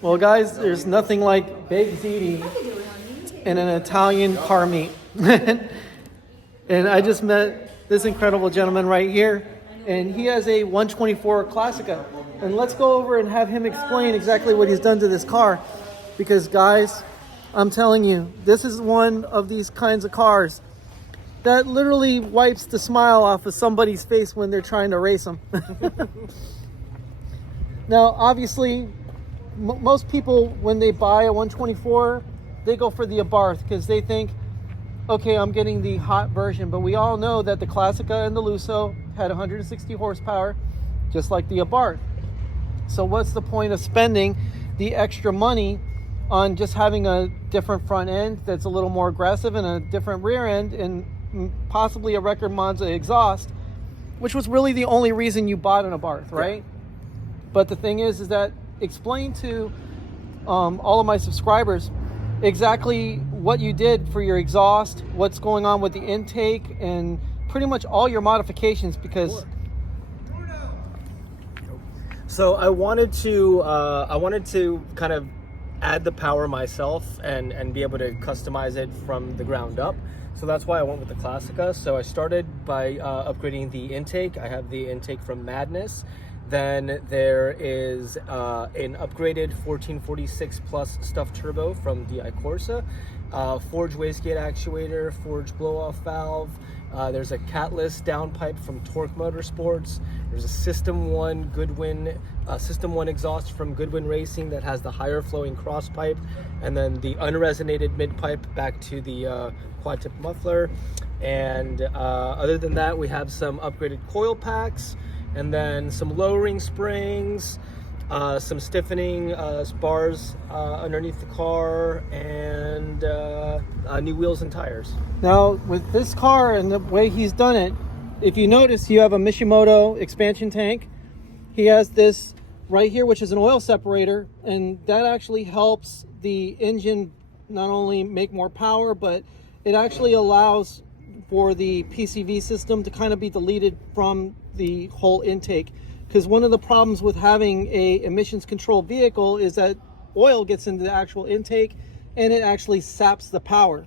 Well, guys, there's nothing like baked ziti and an Italian car meet. And I just met this incredible gentleman right here, and he has a 124 Classica. And let's go over and have him explain exactly what he's done to this car. Because, guys, I'm telling you, this is one of these kinds of cars that literally wipes the smile off of somebody's face when they're trying to race them. Now, obviously, most people, when they buy a 124, they go for the Abarth because they think, okay, I'm getting the hot version. But we all know that the Classica and the Lusso had 160 horsepower, just like the Abarth. So what's the point of spending the extra money on just having a different front end that's a little more aggressive and a different rear end and possibly a record Monza exhaust, which was really the only reason you bought an Abarth, right? Yeah. But the thing is that explain to all of my subscribers exactly what you did for your exhaust, what's going on with the intake, and pretty much all your modifications. Because so I wanted to kind of add the power myself and be able to customize it from the ground up. So that's why I went with the Classica. So I started by upgrading the intake. I have the intake from Madness. Then there is an upgraded 1446 plus stuffed turbo from DI Corsa, forged wastegate actuator, forged blow-off valve. There's a catless downpipe from Torque Motorsports. There's a System 1 exhaust from Goodwin Racing that has the higher flowing cross pipe, and then the unresonated mid pipe back to the quad tip muffler. And other than that, we have some upgraded coil packs, and then some lowering springs, some stiffening bars underneath the car, and new wheels and tires. now with this car and the way he's done it, if you notice, you have a Mishimoto expansion tank. He has this right here, which is an oil separator, and that actually helps the engine not only make more power, but it actually allows for the PCV system to kind of be deleted from the whole intake. Because one of the problems with having a emissions control vehicle is that oil gets into the actual intake and it actually saps the power.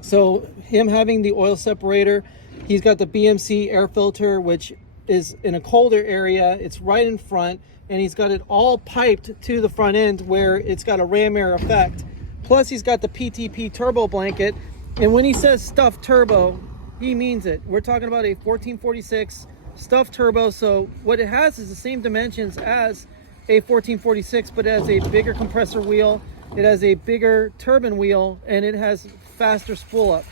So him having the oil separator, he's got the BMC air filter, which is in a colder area. It's right in front, and he's got it all piped to the front end where it's got a ram air effect. Plus he's got the PTP turbo blanket. And when he says stuffed turbo, he means it. We're talking about a 1446 stuffed turbo. So what it has is the same dimensions as a 1446, but it has a bigger compressor wheel, it has a bigger turbine wheel, and it has faster spool up.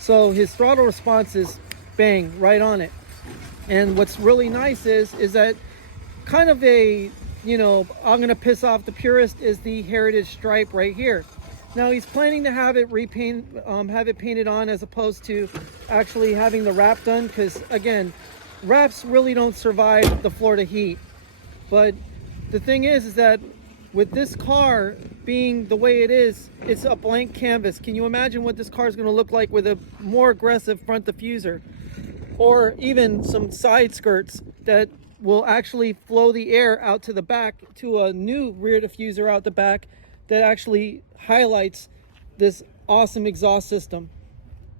So his throttle response is bang, right on it. And what's really nice is that kind of a, I'm gonna piss off the purist, is the heritage stripe right here. Now he's planning to have it have it painted on, as opposed to actually having the wrap done, because again, wraps really don't survive the Florida heat. But the thing is that with this car being the way it is, it's a blank canvas. Can you imagine what this car is going to look like with a more aggressive front diffuser, or even some side skirts that will actually flow the air out to the back to a new rear diffuser out the back that actually highlights this awesome exhaust system?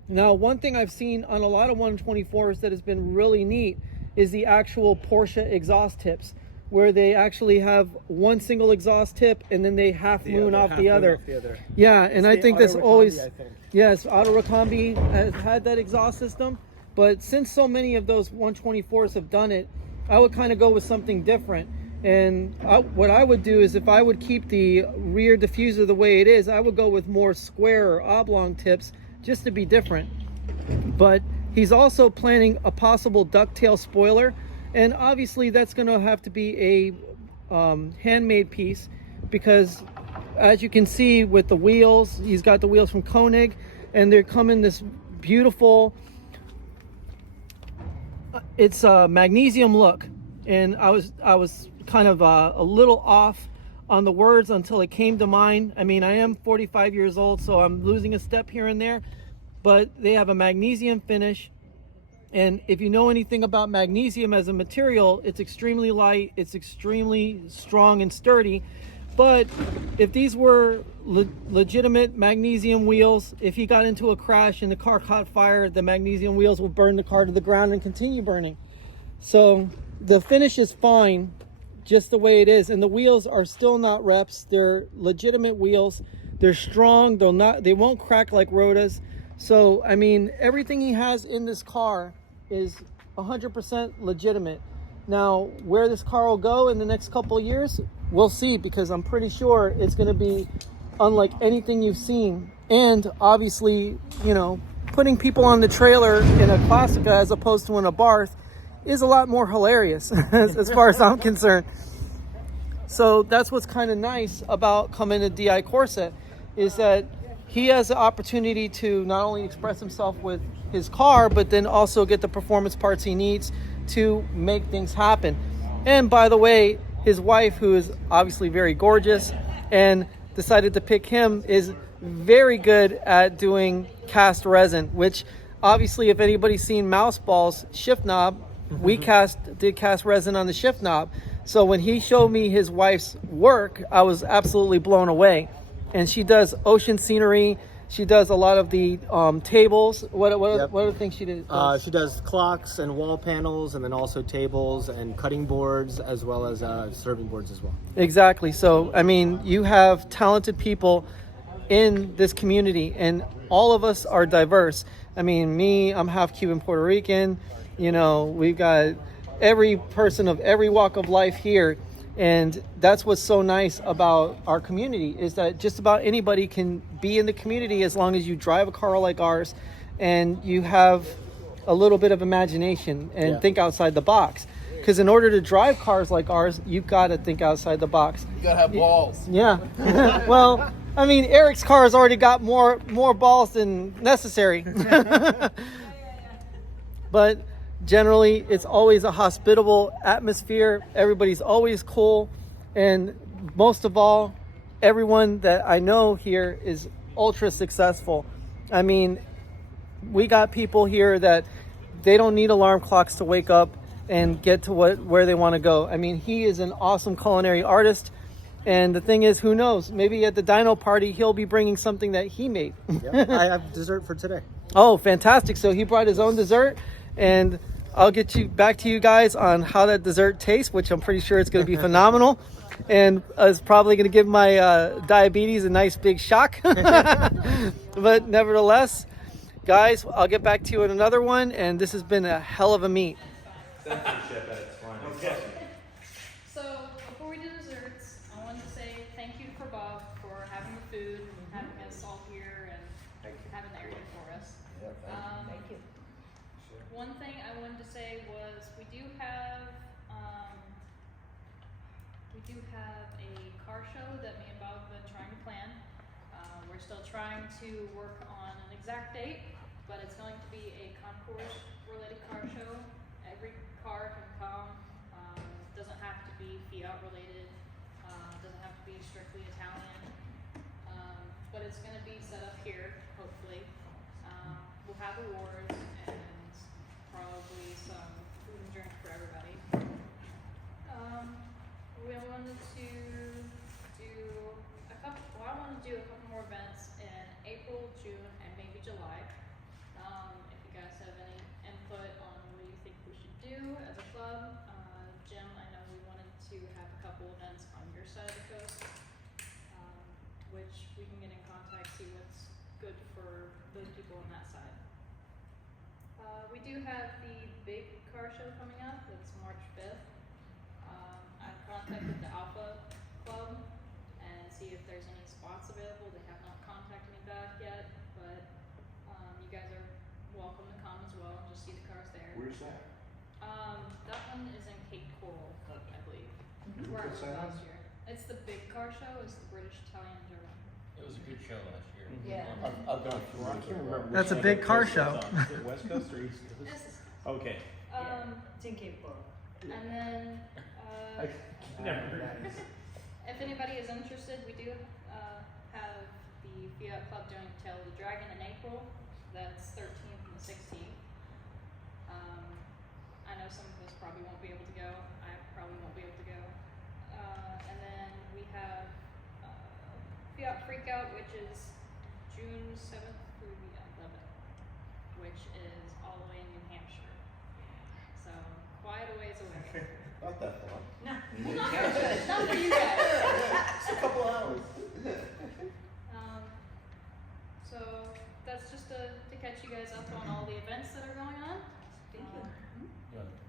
Now, one thing I've seen on a lot of 124s that has been really neat is the actual Porsche exhaust tips, where they actually have one single exhaust tip and then they half moon off the other. Yeah, and I think that's always, yes, Auto Ricambi has had that exhaust system, but since so many of those 124s have done it, I would kind of go with something different. And what I would do is, if I would keep the rear diffuser the way it is, I would go with more square or oblong tips just to be different. But he's also planning a possible ducktail spoiler, and obviously that's going to have to be a handmade piece, because as you can see with the wheels, he's got the wheels from Koenig, and they're coming this beautiful, it's a magnesium look. And I was kind of a little off on the words until it came to mind. I mean, I am 45 years old, so I'm losing a step here and there, but they have a magnesium finish. And if you know anything about magnesium as a material, it's extremely light, it's extremely strong and sturdy. But if these were legitimate magnesium wheels, if he got into a crash and the car caught fire, the magnesium wheels will burn the car to the ground and continue burning. So the finish is fine just the way it is, and the wheels are still not reps. They're legitimate wheels. They're strong. They won't crack like Rotas. So I mean, everything he has in this car is 100% legitimate. Now, where this car will go in the next couple of years, we'll see, because I'm pretty sure it's going to be unlike anything you've seen. And obviously, you know, putting people on the trailer in a Classica as opposed to in a Barth is a lot more hilarious as far as I'm concerned. So that's what's kind of nice about coming to DI Corse, is that he has the opportunity to not only express himself with his car, but then also get the performance parts he needs to make things happen. And by the way, his wife, who is obviously very gorgeous and decided to pick him, is very good at doing cast resin, which obviously, if anybody's seen Mouseball's shift knob, we did cast resin on the shift knob. So when he showed me his wife's work, I was absolutely blown away. And she does ocean scenery. She does a lot of the tables. What other things she did? She does clocks and wall panels, and then also tables and cutting boards, as well as serving boards as well. Exactly. So, I mean, you have talented people in this community, and all of us are diverse. I mean, me, I'm half Cuban Puerto Rican. You know, we've got every person of every walk of life here. And that's what's so nice about our community, is that just about anybody can be in the community as long as you drive a car like ours and you have a little bit of imagination and think outside the box. Because in order to drive cars like ours, you've got to think outside the box. You gotta have balls. Yeah. Well, I mean, Eric's car has already got more balls than necessary. But generally, it's always a hospitable atmosphere. Everybody's always cool. And most of all, everyone that I know here is ultra successful. I mean, we got people here that they don't need alarm clocks to wake up and get to where they want to go. I mean, he is an awesome culinary artist. And the thing is, who knows? Maybe at the Dino Party, he'll be bringing something that he made. Yep. I have dessert for today. Oh, fantastic. So he brought his own dessert, and I'll get you back to you guys on how that dessert tastes, which I'm pretty sure it's going to be phenomenal. And it's probably going to give my diabetes a nice big shock. But nevertheless, guys, I'll get back to you in another one. And this has been a hell of a meet. Thank you, Chef. That's fine. Okay. So before we do desserts, I wanted to say thank you for Bob for having the food and having us all here and having the area for us. Thank you. One thing I wanted to say was we do have a car show that me and Bob have been trying to plan. We're still trying to work on an exact date, but it's going to be a concourse related car show. Every car can come. Doesn't have to be Fiat related. Doesn't have to be strictly Italian. But it's going to be set up here, hopefully. We'll have awards and probably some food and drink for everybody. We wanted to do I want to do a couple more events in April, June, and maybe July. If you guys have any input on what you think we should do as a club. Jim, I know we wanted to have a couple events on your side of the coast, which we can get in contact, see what's good for those people on that side. We do have the big car show coming up. It's March 5th. I've contacted the Alpha Club and see if there's any spots available. They have not contacted me back yet, but you guys are welcome to come as well and just see the cars there. Where's that? That one is in Cape Coral, I believe. Where I What's was that on? last year. It's the big car show. It's the British Italian Durham. It was a good show last year. Yeah. I've gone through. I can't remember. That's a which big side car of the show. coast it's on. Is it West Coast or East Coast? This is, Okay. It's in Cape Coral. and then if anybody is interested, we do have the Fiat Club doing Tail of the Dragon in April. That's 13th and 16th. won't be able to go. I probably won't be able to go. And then we have Fiat Freakout, which is June 7th through the 11th, which is all the way in New Hampshire. So quite a ways away. Not that far. Not for you guys. Just a couple hours. So that's just to catch you guys up on all the events that are going on. Thank you.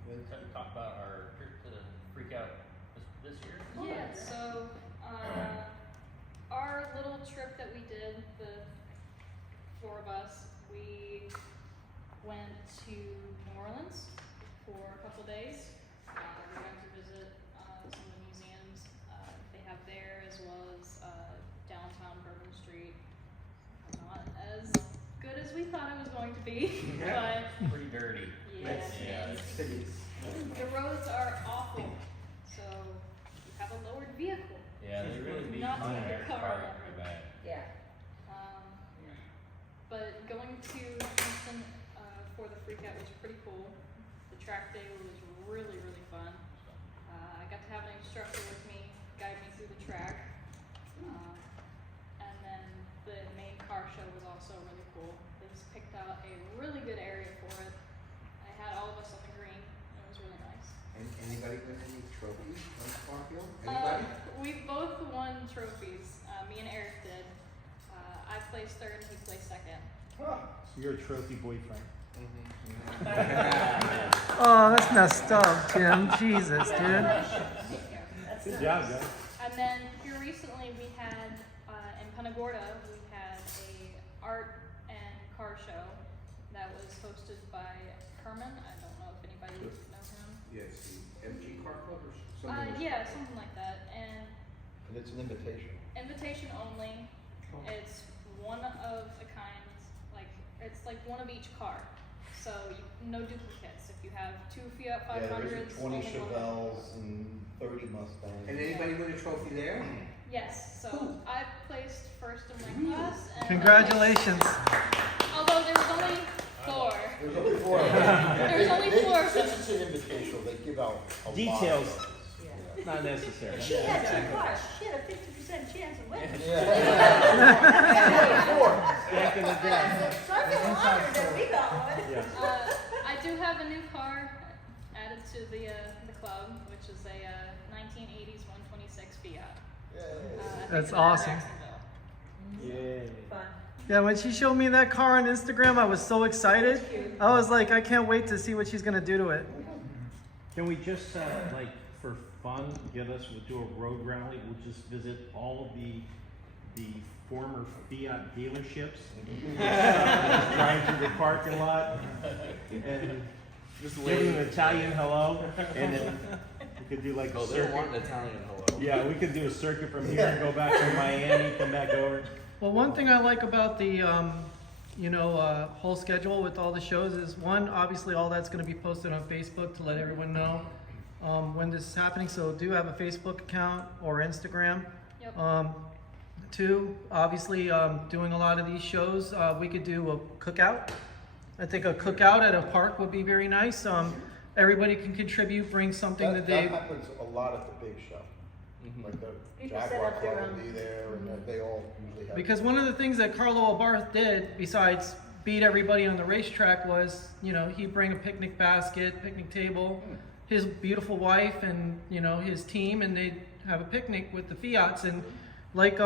You want to talk about our trip to the freak out this year? Yeah, so our little trip that we did, the 4 of us, we went to New Orleans for a couple days. We went to visit some of the museums they have there, as well as downtown Bourbon Street. Not as good as we thought it was going to be, but Pretty dirty. yeah, the roads are awful. So you have a lowered vehicle. Yeah, they really beat Not on to their cover car that. pretty bad. Yeah. But going to Houston for the freakout was pretty cool. The track day was really, really fun. I got to have an instructor with me, guide me through the track. And then the main car show was also really cool. They just picked out a really good area for it. I had all of us on the green. It was really nice. Anybody win any trophies on Sparkfield? Anybody? We both won trophies. Me and Eric did. I placed third, he placed second. So you're a trophy boyfriend. Oh, that's messed up, Jim. Jesus, dude. Good job, guys. And then here recently we had, in Punta Gorda, we had a art and car show that was hosted by Herman. I don't know if anybody knows him. Yes, the MG Car Club or something? Yeah, something like that. And it's an invitation. invitation only. It's one of a kind, like it's like one of each car. So no duplicates. If you have 2 Fiat 500s, 20 only one. Chevelles and 30 Mustangs. And anybody win a trophy there? Yes. So I placed first in my class. And Congratulations. although there's only 4. There's only 4 of them. There's only 4 of them. Since it's an invitational, they give out a Details. lot. Yeah. Not necessary. She had 2 cars. She had a 50% chance of winning. Back in the day. So I feel honored that we got one. Yeah. I do have a new car added to the club, which is a 1980s 126 Fiat. I think That's it's awesome. Jacksonville. Yeah. Fun. Yeah, when she showed me that car on Instagram, I was so excited. I was like, I can't wait to see what she's gonna do to it. Can we just, like, for fun, we'll do a road rally, we'll just visit all of the former Fiat dealerships. Drive through the parking lot and just give them an Italian hello, and then we could do like a circuit. an Italian hello. Yeah, we could do a circuit from here and go back to Miami, come back over. Well, one thing I like about the, whole schedule with all the shows is, one, obviously all that's going to be posted on Facebook to let everyone know when this is happening. So do have a Facebook account or Instagram. Yep. 2, obviously doing a lot of these shows, we could do a cookout. I think a cookout at a park would be very nice. Everybody can contribute, bring something that they... That happens a lot at the big show. Like the People set Jaguar up their Club own- will be there, and they all usually have. Because one of the things that Carlo Abarth did, besides beat everybody on the racetrack, was, he'd bring a picnic basket, picnic table, his beautiful wife and, his team, and they'd have a picnic with the Fiats. And like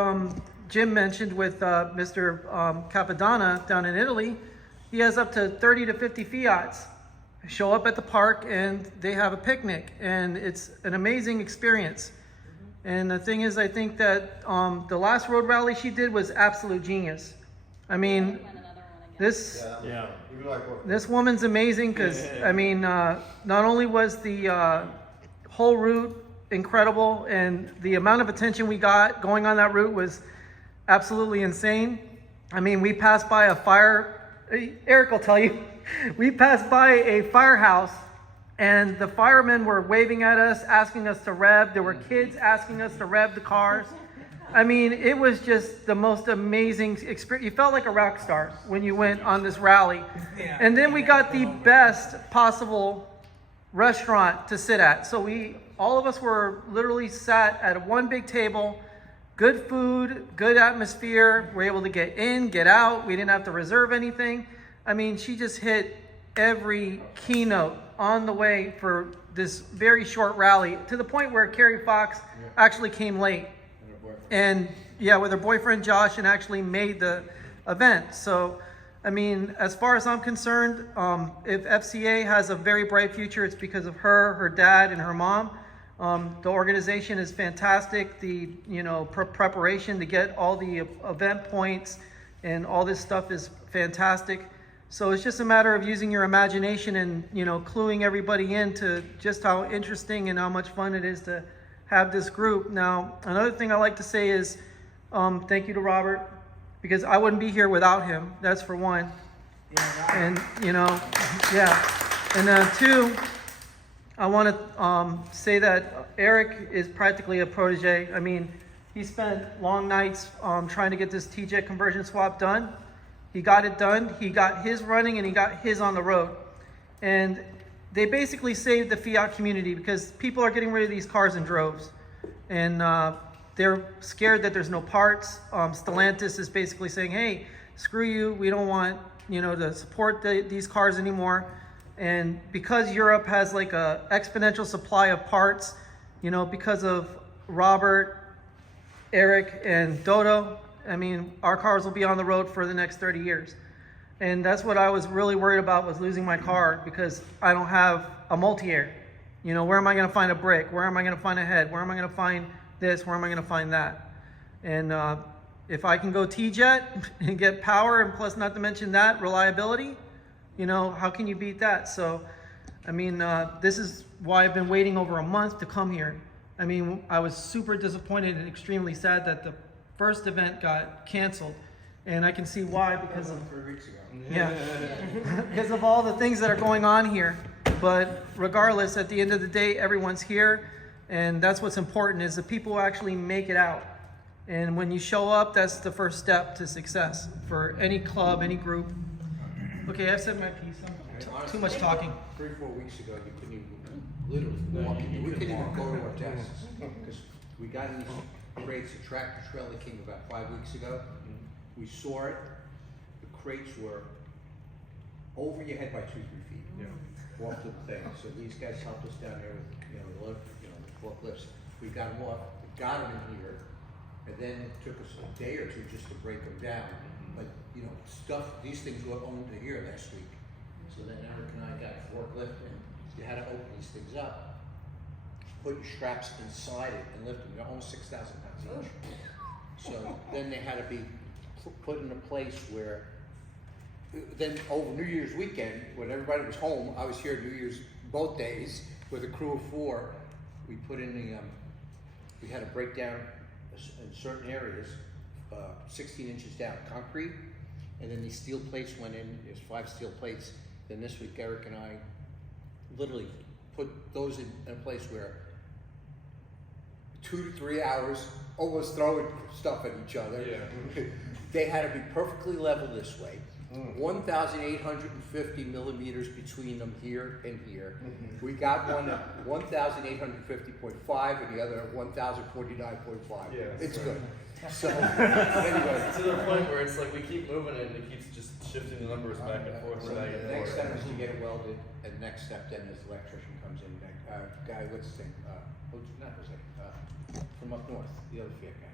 Jim mentioned with Mr. Capadonna down in Italy, he has up to 30 to 50 Fiats show up at the park and they have a picnic, and it's an amazing experience. And the thing is, I think that the last road rally she did was absolute genius. I mean, Plan another one again. this Yeah. Even like what? this woman's amazing because, not only was the whole route incredible, and the amount of attention we got going on that route was absolutely insane. I mean, we passed by a Eric will tell you, we passed by a firehouse, and the firemen were waving at us, asking us to rev. There were kids asking us to rev the cars. I mean, it was just the most amazing experience. You felt like a rock star when you went on this rally. And then we got the best possible restaurant to sit at. So all of us were literally sat at one big table, good food, good atmosphere. We're able to get in, get out. We didn't have to reserve anything. I mean, she just hit every keynote on the way for this very short rally, to the point where Carrie Fox actually came late. And yeah, with her boyfriend Josh, and actually made the event. So, I mean, as far as I'm concerned, if FCA has a very bright future, it's because of her, her dad, and her mom. The organization is fantastic. The preparation to get all the event points and all this stuff is fantastic. So it's just a matter of using your imagination and cluing everybody into just how interesting and how much fun it is to have this group. Now, another thing I like to say is thank you to Robert, because I wouldn't be here without him. That's for one. And and two, I want to say that Eric is practically a protege. I mean, he spent long nights trying to get this TJET conversion swap done. He got it done. He got his running and he got his on the road. And they basically saved the Fiat community, because people are getting rid of these cars in droves. And they're scared that there's no parts. Stellantis is basically saying, hey, screw you. We don't want to support these cars anymore. And because Europe has like a exponential supply of parts, because of Robert, Eric, and Dodo, I mean, our cars will be on the road for the next 30 years. And that's what I was really worried about, was losing my car, because I don't have a multi-air. Where am I going to find a brick? Where am I going to find a head? Where am I going to find this? Where am I going to find that? And if I can go TJET and get power, and plus, not to mention that, reliability, how can you beat that? So, I mean, this is why I've been waiting over a month to come here. I mean, I was super disappointed and extremely sad that the first event got canceled. And I can see why, because of 3 weeks ago. yeah, because of all the things that are going on here. But regardless, at the end of the day, everyone's here, and that's what's important, is the people who actually make it out. And when you show up, that's the first step to success for any club, any group. Okay, I've said my piece. Too much talking. 3 or 4 weeks ago, you couldn't even literally walk in. We couldn't even go to our desks, because we got in these crates. The tractor trailer came about 5 weeks ago. We saw it. The crates were over your head by 2-3 feet. Off the thing. So these guys helped us down there with the forklifts. We got them off. We got them in here, and then it took us a day or two just to break them down. But these things were owned to here last week. So then Eric and I got a forklift, and you had to open these things up, put your straps inside it, and lift them. They're almost 6,000 pounds each. So then they had to be put in a place where, then over New Year's weekend, when everybody was home, I was here New Year's both days with a crew of 4. We put in we had to break down in certain areas, 16 inches down concrete, and then these steel plates went in. There's 5 steel plates. Then this week, Eric and I literally put those in a place where 2 to 3 hours, almost throwing stuff at each other. Yeah. They had to be perfectly level this way. 1,850 millimeters between them here and here. We got one at 1,850.5 and the other at 1,049.5. Yeah, it's right. good. So anyway, To the point where it's like we keep moving it and it keeps just shifting the numbers back and forth. so back the and next forth. step is to get it welded, and next step then is the electrician comes in. Guy, what's his name? Not Jose. From up north, the other Fiat guy.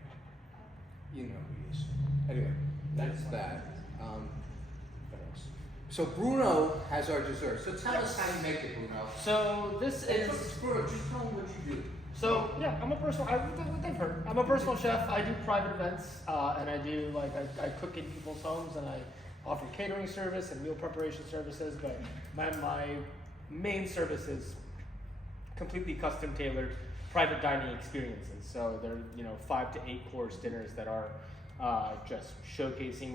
You know who he is. Anyway, that's that. What else? So Bruno has our dessert. So tell us how you make it, Bruno. So this is, Bruno, just tell them what you do. so yeah, I'm a personal chef. I do private events, and I do I cook in people's homes, and I offer catering service and meal preparation services. But my main service is completely custom tailored private dining experiences. So they're 5 to 8 course dinners that are just showcasing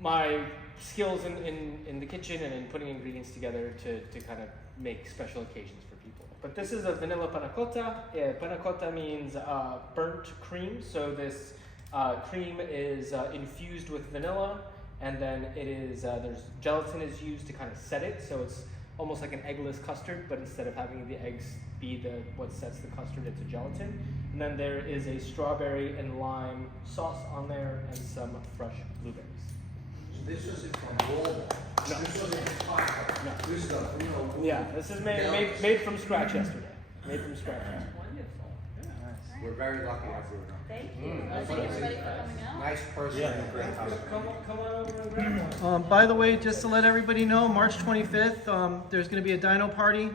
my skills in the kitchen and in putting ingredients together to kind of make special occasions for people. But this is a vanilla panna cotta. Panna cotta means burnt cream. So this cream is infused with vanilla, and then it is there's gelatin is used to kind of set it. So it's almost like an eggless custard, but instead of having the eggs be what sets the custard, it's a gelatin. And then there is a strawberry and lime sauce on there and some fresh blueberries. This isn't from Walmart. No. This isn't from Costco. No. This is a Bruno Wu. Yeah, this is made from scratch yesterday. Made from scratch. We're very lucky to have Bruno. Thank you. Thank everybody for coming out. Nice person and a great customer. Come on over and grab one. By the way, just to let everybody know, March 25th, there's going to be a dyno party.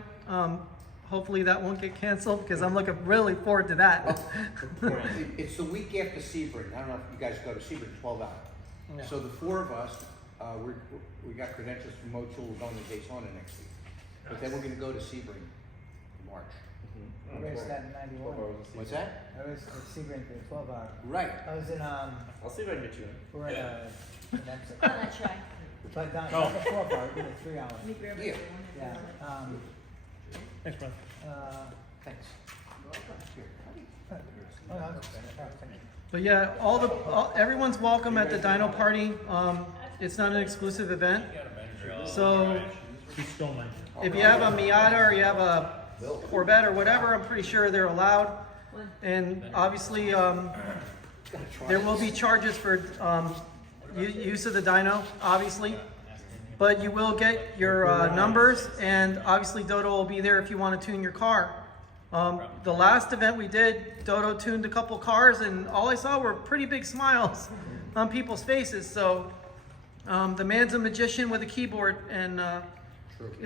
Hopefully that won't get canceled because I'm looking really forward to that. It's the week after Sebring. I don't know if you guys go to Sebring, 12 hours. Yeah. So the four of us, we got credentials from Motul. We're going to Daytona next week. But then we're going to go to Sebring in March. I raced that in 91. What's that? I was at Sebring for the 12 hour. Right. I was in, I'll see if I can get you in. we're at New Mexico. I'm not shy. But not Oh. the 12 hour, we did a 3 hour. Let me grab Yeah. Yeah. Thanks, bro. Thanks. Oh, no, that's okay. Oh, thank you. But yeah, everyone's welcome at the dyno party. It's not an exclusive event. So He stole mine. if you have a Miata or you have a Corvette or whatever, I'm pretty sure they're allowed. And obviously, there will be charges for use of the dyno, obviously. But you will get your numbers, and obviously Dodo will be there if you want to tune your car. The last event we did, Dodo tuned a couple cars, and all I saw were pretty big smiles on people's faces. So the man's a magician with a keyboard, and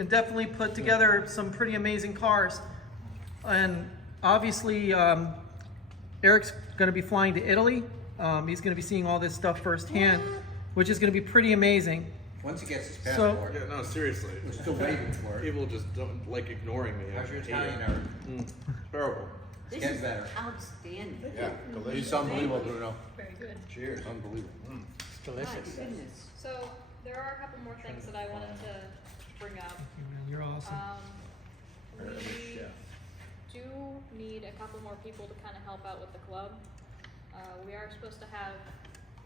definitely put together some pretty amazing cars. And obviously, Eric's going to be flying to Italy. He's going to be seeing all this stuff firsthand, which is going to be pretty amazing. Once he gets his So- passport, Yeah, no, seriously. we're still waiting for it. People just don't like ignoring me. How's your I hate Italian, it. Eric? Terrible. This Getting is better. outstanding. Yeah, He's delicious. unbelievable, Bruno. Very good. Cheers. Unbelievable. It's My delicious. goodness. So there are a couple more things that I wanted to bring up. You're awesome. We do need a couple more people to kind of help out with the club. We are supposed to have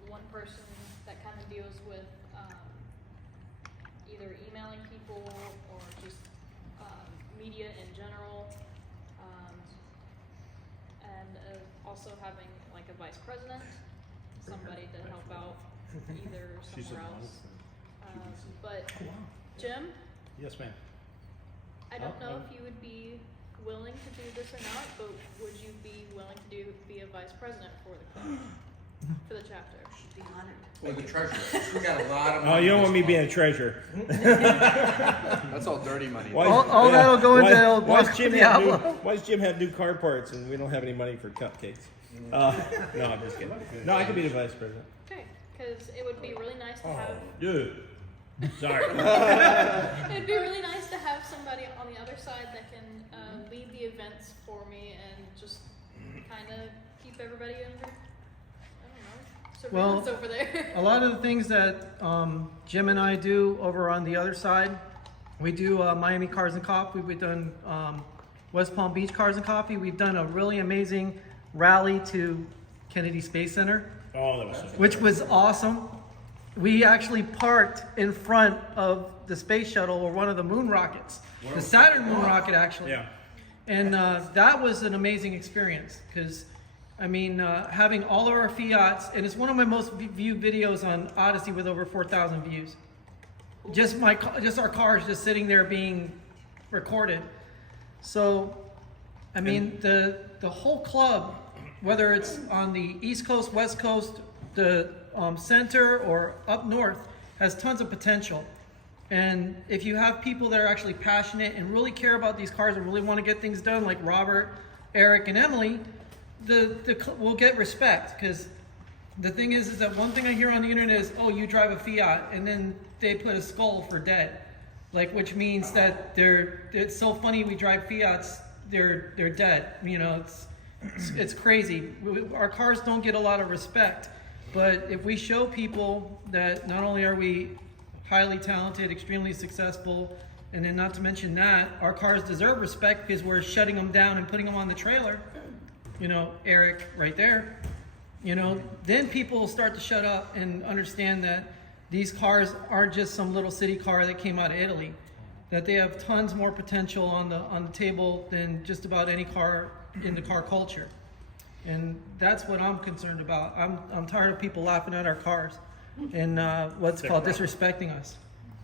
one person that kind of deals with either emailing people or just media in general, and also having like a vice president, somebody to help out either somewhere else. But Jim, Yes, ma'am. I don't know if you would be willing to do this or not, but would you be willing to be a vice president for the club, for the chapter? Be honored. Well, the treasurer. We got a lot of money. Oh, you don't in want me this being a club. treasurer. That's all dirty money. All that'll go into why Why does Jim have new car parts and we don't have any money for cupcakes? No, I'm just kidding. No, I could be the vice president. Okay, because it would be really nice to have. Dude. Sorry. It'd be really nice to have somebody on the other side that can lead the events for me and just kind of keep everybody under, I don't know, surveillance over there. A lot of the things that Jim and I do over on the other side, we do Miami Cars and Coffee. We've done West Palm Beach Cars and Coffee. We've done a really amazing rally to Kennedy Space Center, Oh, that was so which was awesome. We actually parked in front of the space shuttle or one of the moon rockets, the Saturn moon rocket actually. Yeah. And that was an amazing experience because, I mean, having all of our Fiats, and it's one of my most viewed videos on Odyssey with over 4,000 views. Just our cars just sitting there being recorded. So, I mean, the whole club, whether it's on the East Coast, West Coast, the center or up north, has tons of potential. And if you have people that are actually passionate and really care about these cars and really want to get things done, like Robert, Eric, and Emily, we'll get respect. Because the thing is that one thing I hear on the internet is, oh, you drive a Fiat, and then they put a skull for dead, like, which means that it's so funny we drive Fiats, they're dead. You know, it's crazy. Our cars don't get a lot of respect. But if we show people that not only are we highly talented, extremely successful, and then not to mention that, our cars deserve respect because we're shutting them down and putting them on the trailer, you know, Eric right there, you know, then people will start to shut up and understand that these cars aren't just some little city car that came out of Italy. that they have tons more potential on the table than just about any car in the car culture. And that's what I'm concerned about. I'm tired of people laughing at our cars and what's called disrespecting us.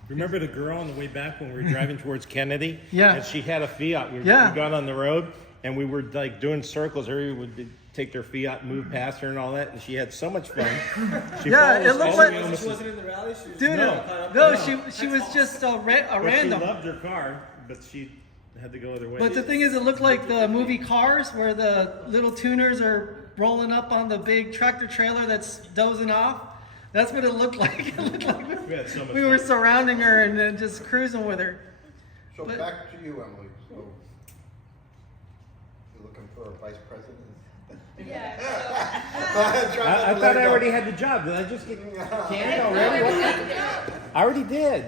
Remember the girl on the way back when we were driving towards Kennedy? Yeah. And she had a Fiat. We Yeah. got on the road and we were like doing circles. Everybody would take their Fiat, move past her and all that. And she had so much fun. She Yeah, followed it us looked all like- the way almost- She wasn't in the rally. She was Dude, No. no, she was just a but random. She loved her car, but she had to go other way. But the thing is, it looked like the movie Cars, where the little tuners are rolling up on the big tractor trailer that's dozing off. That's what it looked like. It looked like We had so much we were fun. surrounding her and then just cruising with her. So But- back to you, Emily. So you're looking for a vice president? Yeah, I thought I already had the job. Did I just get canned already? I already did.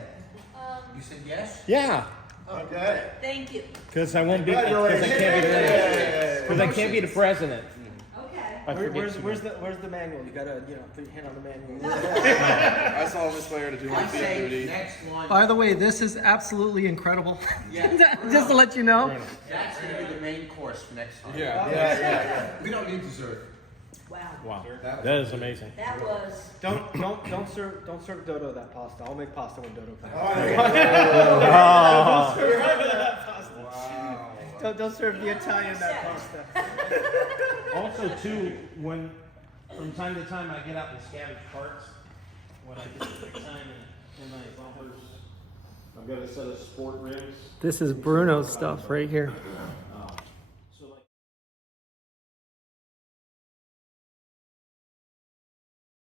You said yes? Yeah. Okay. Thank you. Because I won't be. Because I can't be the. Because I can't be the president. Okay. I forget too Where's much. the manual? You gotta put your hand on the manual. I saw Miss Lair to do my I Fiat say duty. next one. By the way, this is absolutely incredible. Yeah. Just to let you know. That's gonna be the main course for next time. Yeah. We don't need dessert. Wow. Wow, that is amazing. That was. Don't serve Dodo that pasta. I'll make pasta when Dodo comes. Don't serve the Italian that pasta. Also, too, when from time to time I get out and scavenge parts, when I get the time in my bumpers, I've got a set of sport rims. This is Bruno's stuff right here.